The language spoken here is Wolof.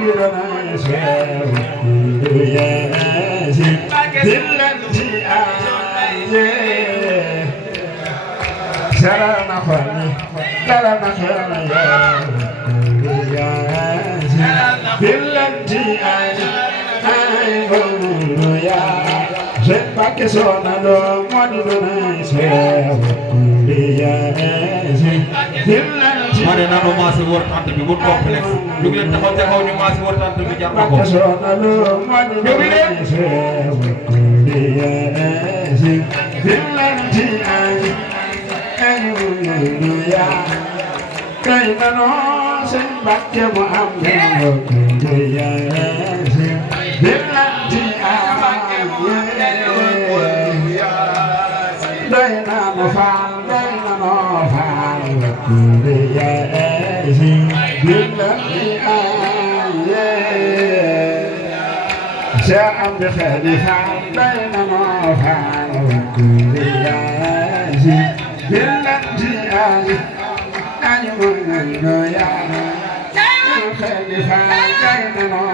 일어나 세우의 딜란지 아예 사랑하니 따라나가야 우리야지 딜란지 아이고야 제 밖에서 나도 못 일어나 세우리야지 딜란지 mane nanu maasi wër tante bi wut complexe ñu ngi leen taxaw ca kaw ñu maasi wër tante bi jàpp ko ساعة بخليفة بينما فعل وكل يازي بالانتهاز أجمل الرياض خليفة بينما